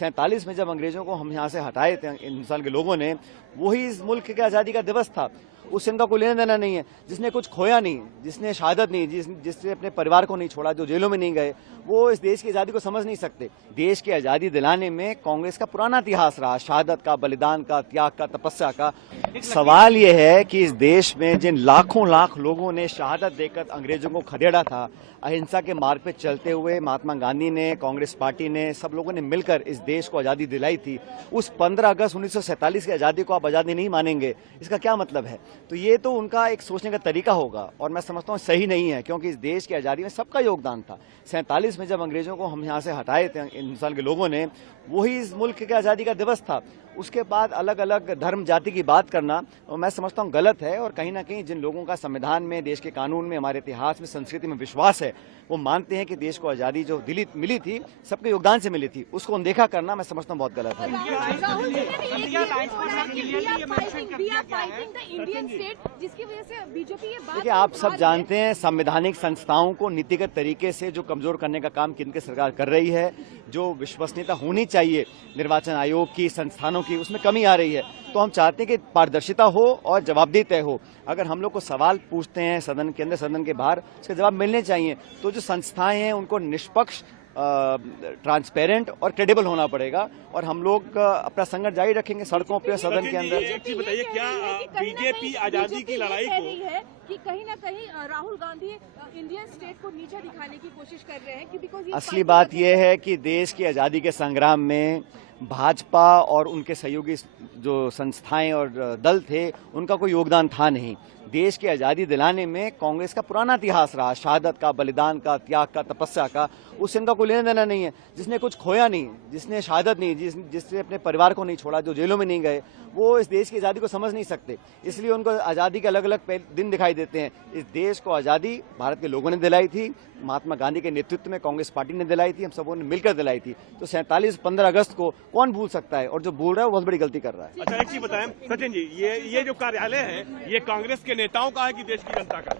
47 में जब अंग्रेजों को हम यहाँ से हटाए थे हिंदुस्तान के लोगों ने, वही इस मुल्क के आज़ादी का दिवस था। उससे इनका कोई लेना देना नहीं है। जिसने कुछ खोया नहीं, जिसने शहादत नहीं, जिसने अपने परिवार को नहीं छोड़ा, जो जेलों में नहीं गए, वो इस देश की आज़ादी को समझ नहीं सकते। देश की आज़ादी दिलाने में कांग्रेस का पुराना इतिहास रहा, शहादत का, बलिदान का, त्याग का, तपस्या का। सवाल ये है कि इस देश में जिन लाखों लाख लोगों ने शहादत देकर अंग्रेजों को खदेड़ा था, अहिंसा के मार्ग पे चलते हुए महात्मा गांधी ने, कांग्रेस पार्टी ने, सब लोगों ने मिलकर इस देश को आज़ादी दिलाई थी। उस 15 अगस्त 1947 की आज़ादी को आप आज़ादी नहीं मानेंगे, इसका क्या मतलब है? तो ये तो उनका एक सोचने का तरीका होगा और मैं समझता हूँ सही नहीं है, क्योंकि इस देश की आज़ादी में सबका योगदान था। 47 में जब अंग्रेजों को हम यहाँ से हटाए थे हिंदुस्तान के लोगों ने, वही इस मुल्क के आज़ादी का दिवस था। उसके बाद अलग अलग धर्म जाति की बात करना मैं समझता हूँ गलत है। और कहीं ना कहीं जिन लोगों का संविधान में, देश के कानून में, हमारे इतिहास में, संस्कृति में विश्वास है, वो मानते हैं कि देश को आज़ादी जो मिली थी, सबके योगदान से मिली थी, उसको अनदेखा करना मैं समझता हूँ बहुत गलत है। देखिए, आप सब जानते हैं संवैधानिक संस्थाओं को नीतिगत तरीके से जो कमजोर करने का काम केंद्र सरकार कर रही है, जो विश्वसनीयता होनी चाहिए निर्वाचन आयोग की, संस्थानों की, उसमें कमी आ रही है। तो हम चाहते हैं कि पारदर्शिता हो और जवाबदेही तय हो। अगर हम लोग को सवाल पूछते हैं सदन के अंदर, सदन के बाहर, उसके जवाब मिलने चाहिए। तो जो संस्थाएं हैं उनको निष्पक्ष, ट्रांसपेरेंट और क्रेडिबल होना पड़ेगा और हम लोग अपना संघर्ष जारी रखेंगे सड़कों पे, सदन के अंदर। एक चीज बताइए, क्या बीजेपी आजादी की लड़ाई को कि कहीं ना कहीं राहुल गांधी इंडियन स्टेट को नीचा दिखाने की कोशिश कर रहे हैं कि बिकॉज़ असली बात यह है कि देश की आज़ादी के संग्राम में भाजपा और उनके सहयोगी जो संस्थाएं और दल थे, उनका कोई योगदान था नहीं। देश की आज़ादी दिलाने में कांग्रेस का पुराना इतिहास रहा, शहादत का, बलिदान का, त्याग का, तपस्या का। उससे इनका कोई लेना देना नहीं है। जिसने कुछ खोया नहीं, जिसने शहादत नहीं, जिसने अपने परिवार को नहीं छोड़ा, जो जेलों में नहीं गए, वो इस देश की आज़ादी को समझ नहीं सकते। इसलिए उनको आज़ादी के अलग अलग दिन दिखाई देते हैं। इस देश को आज़ादी भारत के लोगों ने दिलाई थी, महात्मा गांधी के नेतृत्व में कांग्रेस पार्टी ने दिलाई थी, हम सबों ने मिलकर दिलाई थी। तो 15 अगस्त को कौन भूल सकता है? और जो भूल रहा है वो बहुत बड़ी गलती कर रहा है। अच्छा, एक चीज बताएं सचिन जी, ये जो कार्यालय है, ये कांग्रेस के नेताओं का है कि देश की जनता का?